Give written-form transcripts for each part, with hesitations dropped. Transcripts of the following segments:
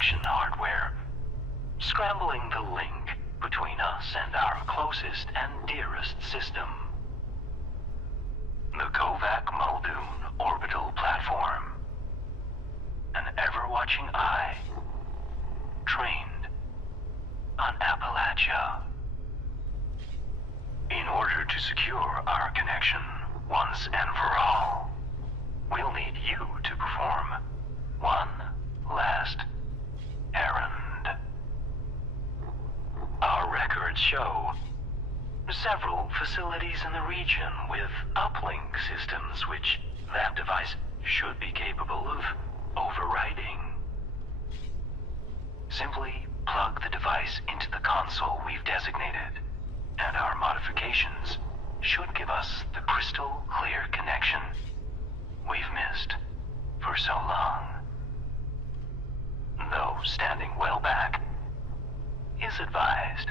connection hardware, scrambling the link between us and our closest and dearest system. The Kovac Muldoon orbital platform. An ever-watching eye, trained on Appalachia. In order to secure our connection once and for all, we'll need you to perform one last errand. Our records show several facilities in the region with uplink systems which that device should be capable of overriding. Simply plug the device into the console we've designated, and our modifications should give us the crystal clear connection we've missed for so long. Though standing well back is advised.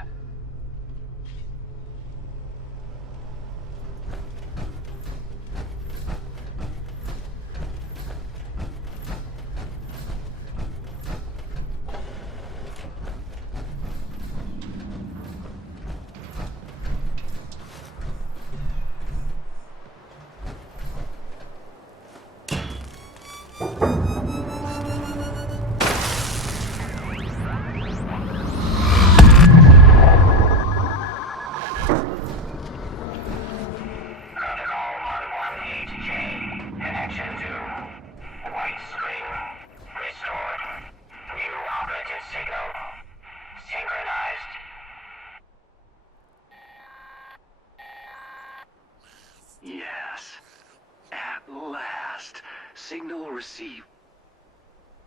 Signal received.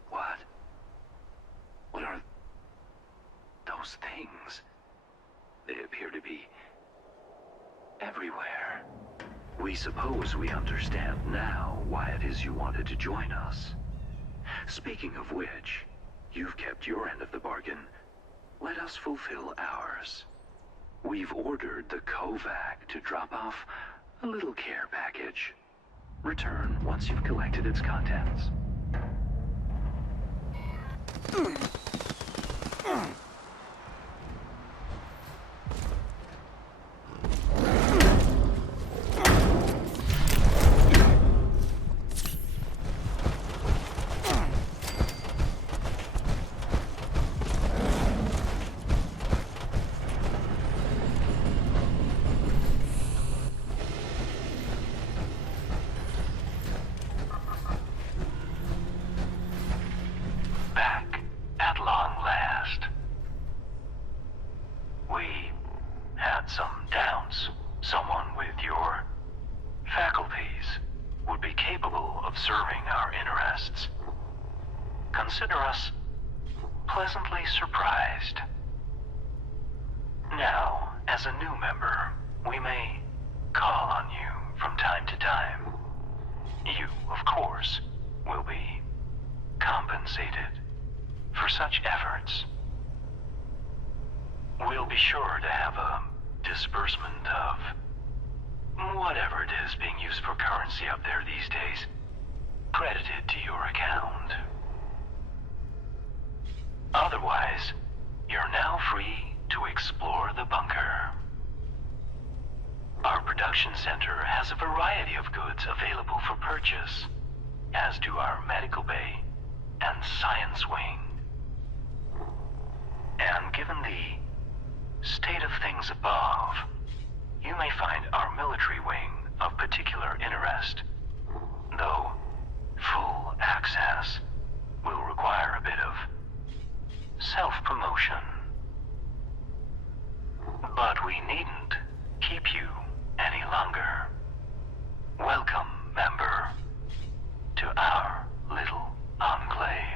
What? What are those things? They appear to be everywhere. We suppose we understand now why it is you wanted to join us. Speaking of which, you've kept your end of the bargain. Let us fulfill ours. We've ordered the Kovac to drop off a little care package. Return once you've collected its contents. Consider us pleasantly surprised. Now, as a new member, we may call on you from time to time. You, of course, will be compensated for such efforts. We'll be sure to have a disbursement of whatever it is being used for currency up there these days credited to your account. Otherwise, you're now free to explore the bunker. Our production center has a variety of goods available for purchase, as do our medical bay and science wing. And given the state of things above, you may find our military wing of particular interest, though full access will require a bit of self-promotion. But we needn't keep you any longer. Welcome, member, to our little enclave.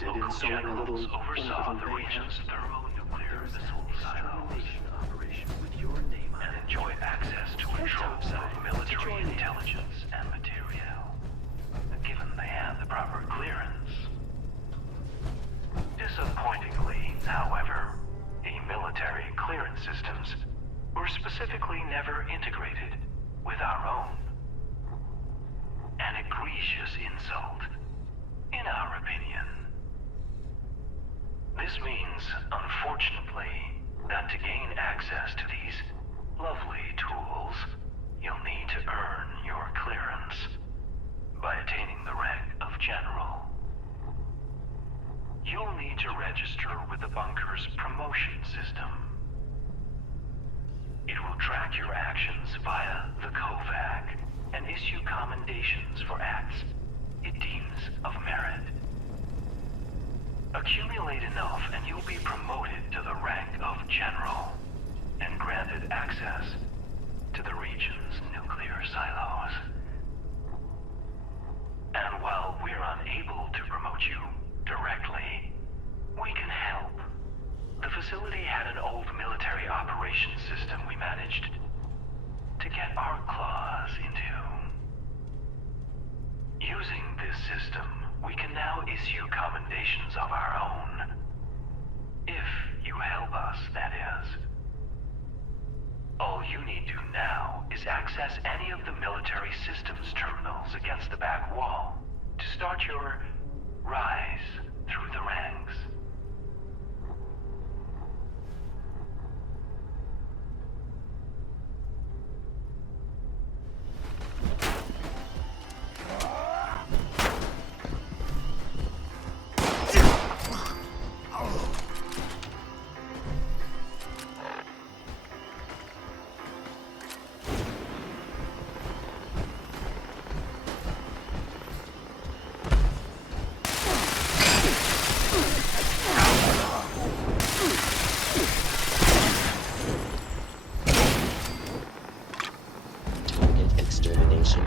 interested in sowing a little oversaw the region's thermonuclear missile silos operation with your name on it. And enjoy access to a trove of military intelligence and materiel, given they had the proper clearance. Disappointingly, however, the military clearance systems were specifically never integrated with our own. An egregious insult, in our opinion. This means, unfortunately, that to gain access to these lovely tools, you'll need to earn your clearance by attaining the rank of General. You'll need to register with the bunker's promotion system. It will track your actions via the Kovac and issue commendations for acts it deems of merit. Accumulate enough and you'll be promoted to the rank of General and granted access to the region's nuclear silos. And while we're unable to promote you directly, we can help. The facility had an old military operations system we managed to get our claws into. Using this system, we can now issue commendations of our own. If you help us, that is. All you need to now is access any of the military systems terminals against the back wall to start your rise through the ranks.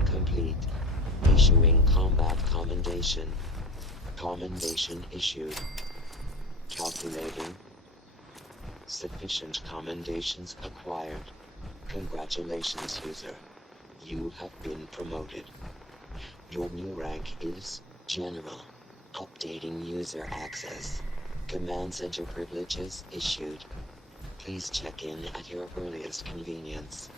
Complete. Issuing combat commendation. Commendation issued. Calculating. Sufficient commendations acquired. Congratulations, user. You have been promoted. Your new rank is General. Updating user access. Command center privileges issued. Please check in at your earliest convenience.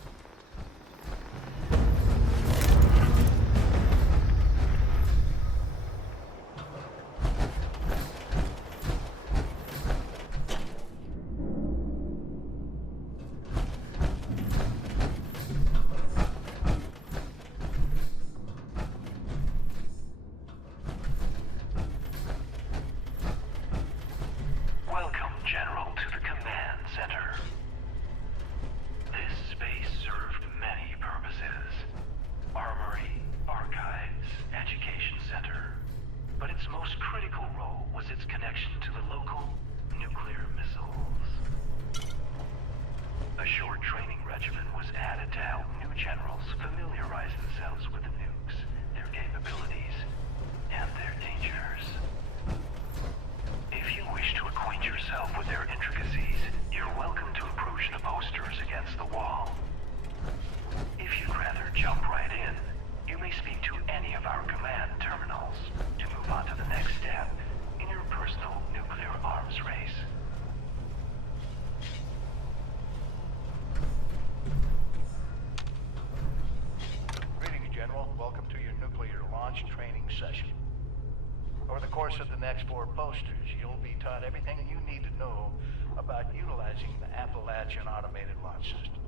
Of the next 4 posters, you'll be taught everything you need to know about utilizing the Appalachian Automated Launch System.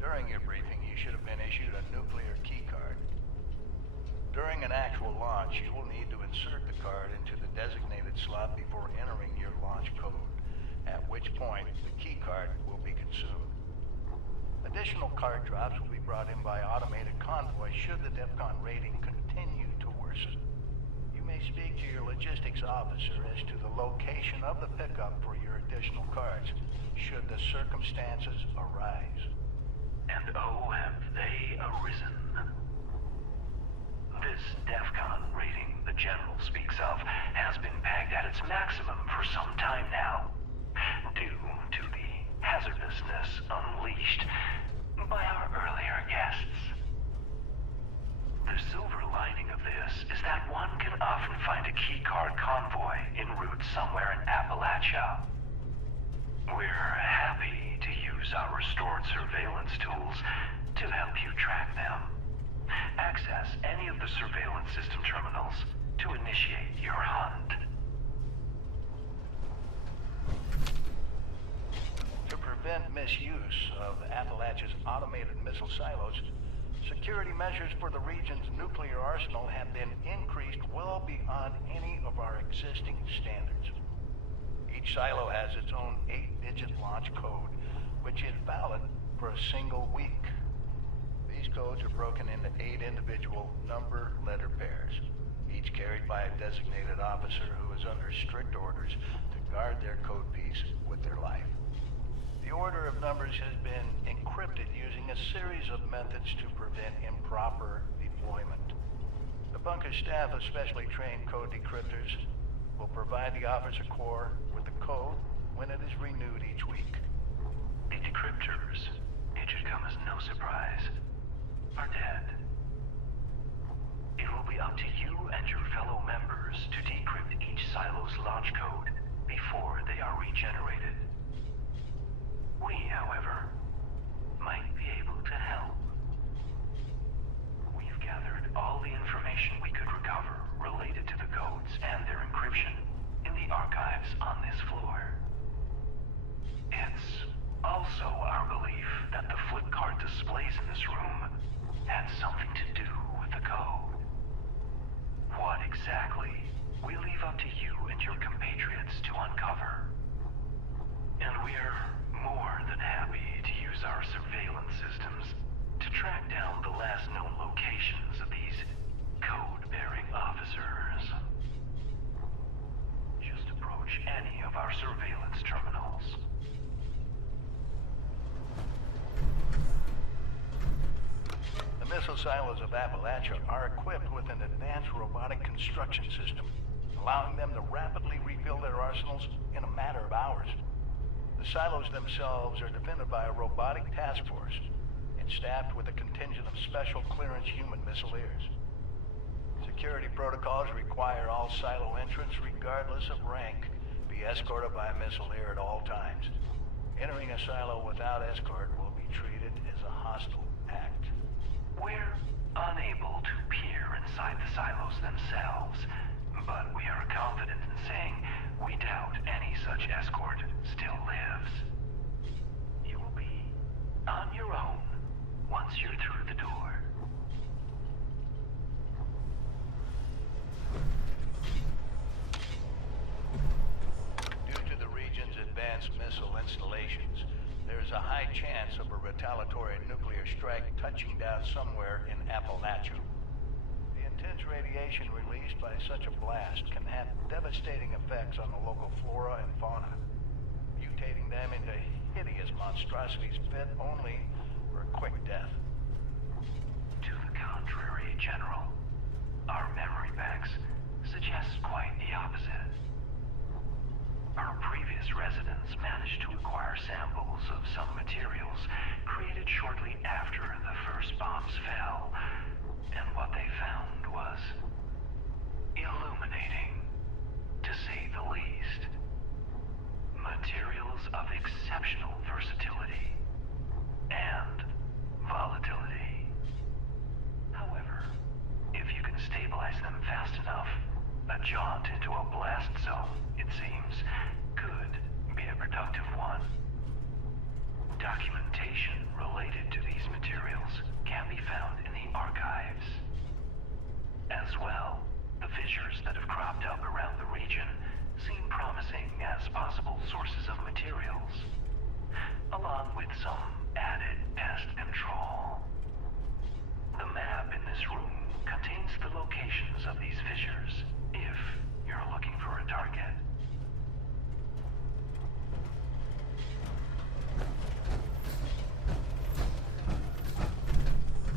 During your briefing, you should have been issued a nuclear key card. During an actual launch, you will need to insert the card into the designated slot before entering your launch code, at which point the key card will be consumed. Additional card drops will be brought in by automated convoy should the DEFCON rating continue to worsen. You may speak to your logistics officer as to the location of the pickup for your additional cards, should the circumstances arise. And oh, have they arisen. This DEFCON rating the General speaks of has been pegged surveillance tools to help you track them. Access any of the surveillance system terminals to initiate your hunt. To prevent misuse of Appalachia's automated missile silos, security measures for the region's nuclear arsenal have been increased well beyond any of our existing standards. Each silo has its own 8-digit launch code, which is valid for a single week. These codes are broken into 8 individual number-letter pairs, each carried by a designated officer who is under strict orders to guard their code piece with their life. The order of numbers has been encrypted using a series of methods to prevent improper deployment. The bunker staff of specially trained code decryptors will provide the officer corps with the code when it is renewed each week. The decryptors, it should come as no surprise, are dead. It will be up to you and your fellow members to decrypt each silo's launch code before they are regenerated. We, however, might be able to help. We've gathered all the information we could recover related to the codes and their encryption in the archives on this floor. It's also our belief that the flip card displays in this room had something to do with the code. What exactly, we leave up to you and your compatriots to uncover. And we're more than happy to use our surveillance systems to track down the last known locations of these code-bearing officers. Just approach any of our surveillance terminals. The missile silos of Appalachia are equipped with an advanced robotic construction system, allowing them to rapidly rebuild their arsenals in a matter of hours. The silos themselves are defended by a robotic task force and staffed with a contingent of special clearance human missileers. Security protocols require all silo entrants, regardless of rank, be escorted by a missileer at all times. Entering a silo without escort will be treated as a hostile act. We're unable to peer inside the silos themselves, but we are confident in saying we doubt any such escort still lives. You will be on your own once you're through the door. Due to the region's advanced missile installations, there is a high chance of a retaliatory nuclear strike touching down somewhere in Appalachia. The intense radiation released by such a blast can have devastating effects on the local flora and fauna, mutating them into hideous monstrosities fit only for a quick death. To the contrary, General. Our memory banks suggest quite the opposite. Our previous residents managed to acquire samples of some materials created shortly after the first bombs fell, and what they found was illuminating, to say the least. Materials of exceptional versatility and volatility. However, if you can stabilize them fast enough, a jaunt into a blast zone, it seems, could be a productive one. Documentation related to these materials can be found in the archives. As well, the fissures that have cropped up around the region seem promising as possible sources of materials, along with some added pest control. The map in this room contains the locations of these fissures, if you're looking for a target.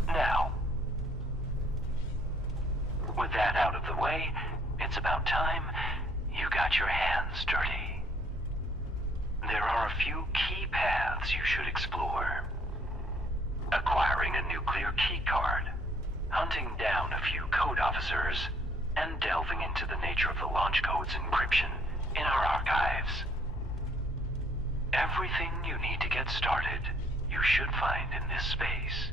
Now, with that out of the way, it's about time you got your hands dirty. There are a few key paths you should explore. Acquiring a nuclear key card, hunting down a few code officers, and delving into the nature of the launch code's encryption in our archives. Everything you need to get started you should find in this space.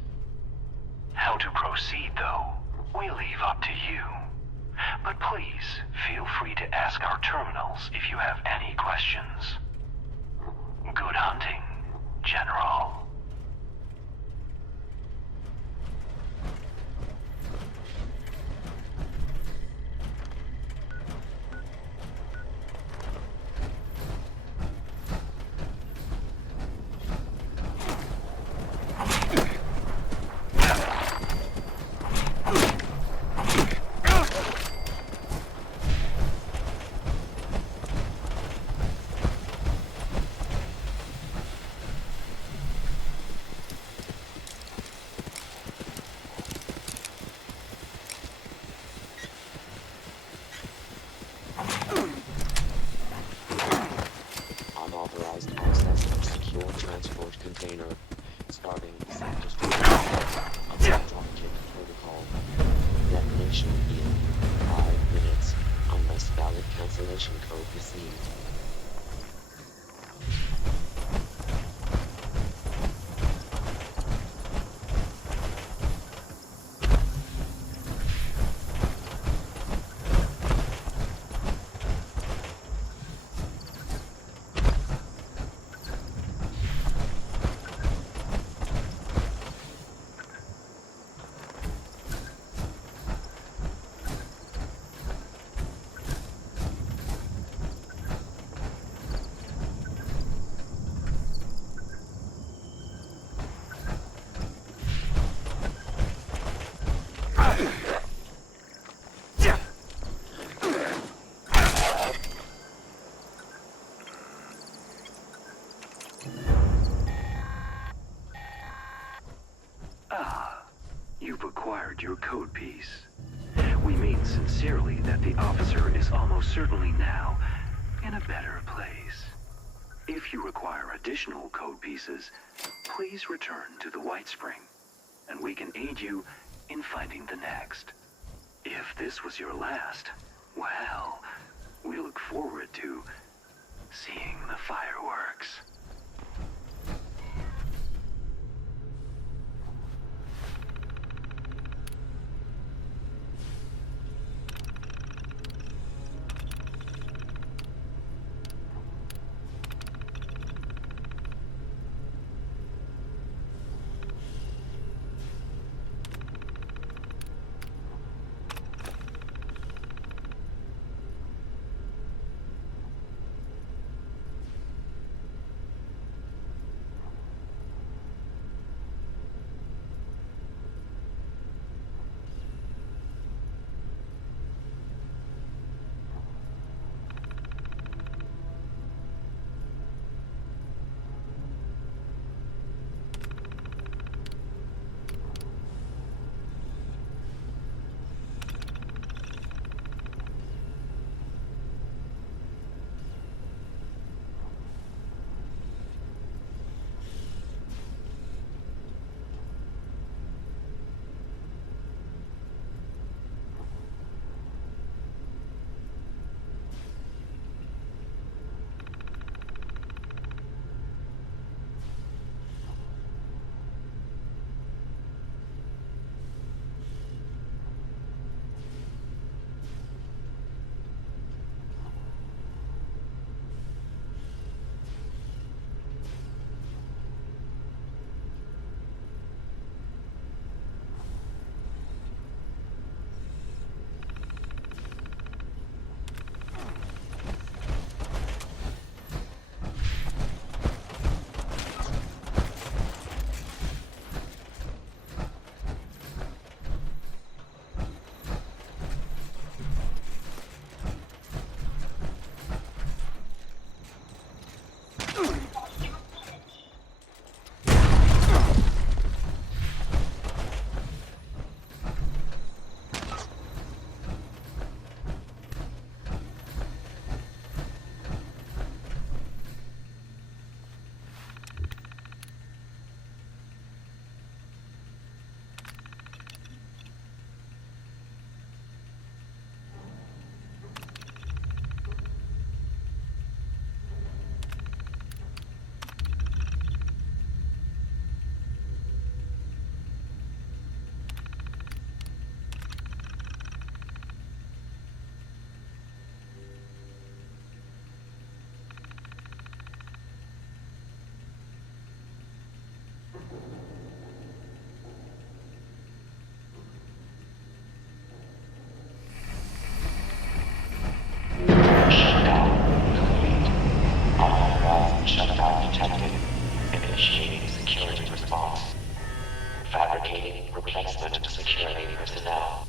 How to proceed, though, we leave up to you. But please, feel free to ask our terminals if you have any questions. Good hunting, General. Unauthorized access to secure transport container. Starting self-destruct. Unobstructed protocol. Detonation in 5 minutes, unless valid cancellation code received. You've acquired your code piece. We mean sincerely that the officer is almost certainly now in a better place. If you require additional code pieces, please return to the White Spring, and we can aid you in finding the next. If this was your last, well, we look forward to seeing the fireworks. Fabricating replacement security personnel.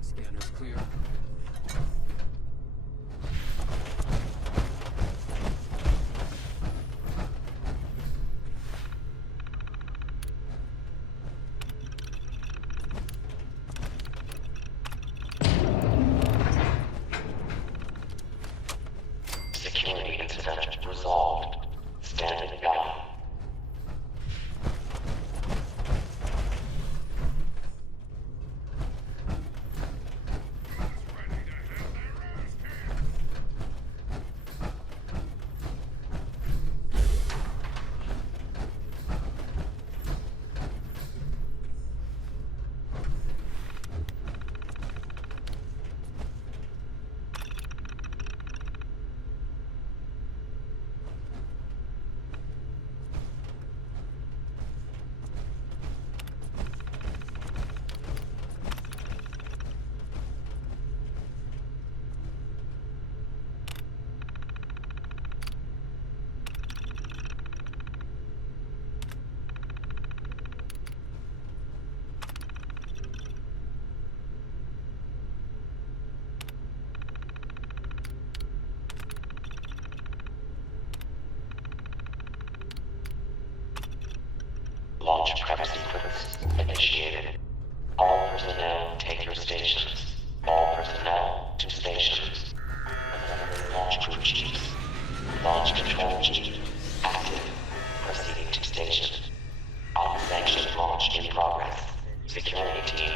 Scanner's clear. Security incident resolved. Standing by. Launch prep sequence initiated. All personnel take your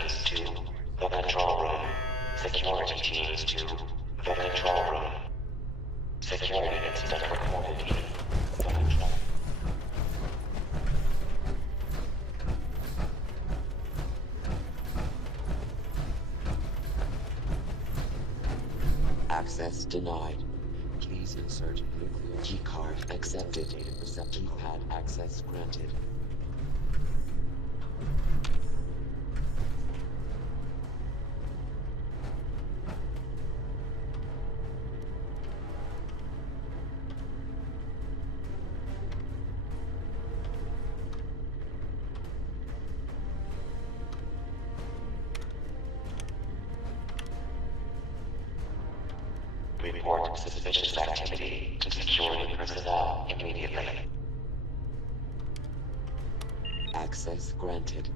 Citizens to the control room. Security teams to the control room. Security incident reported in the control. Access denied. Please insert nuclear keycard accepted. Data reception pad access granted. Report suspicious activity to security personnel immediately. Access granted.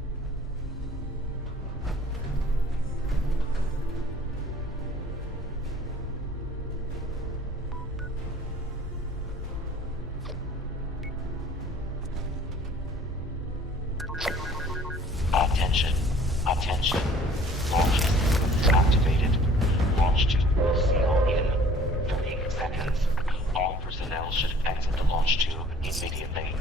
Attention. Attention. Launch activated. Launch tube will seal in 30 seconds. All personnel should exit the launch tube immediately.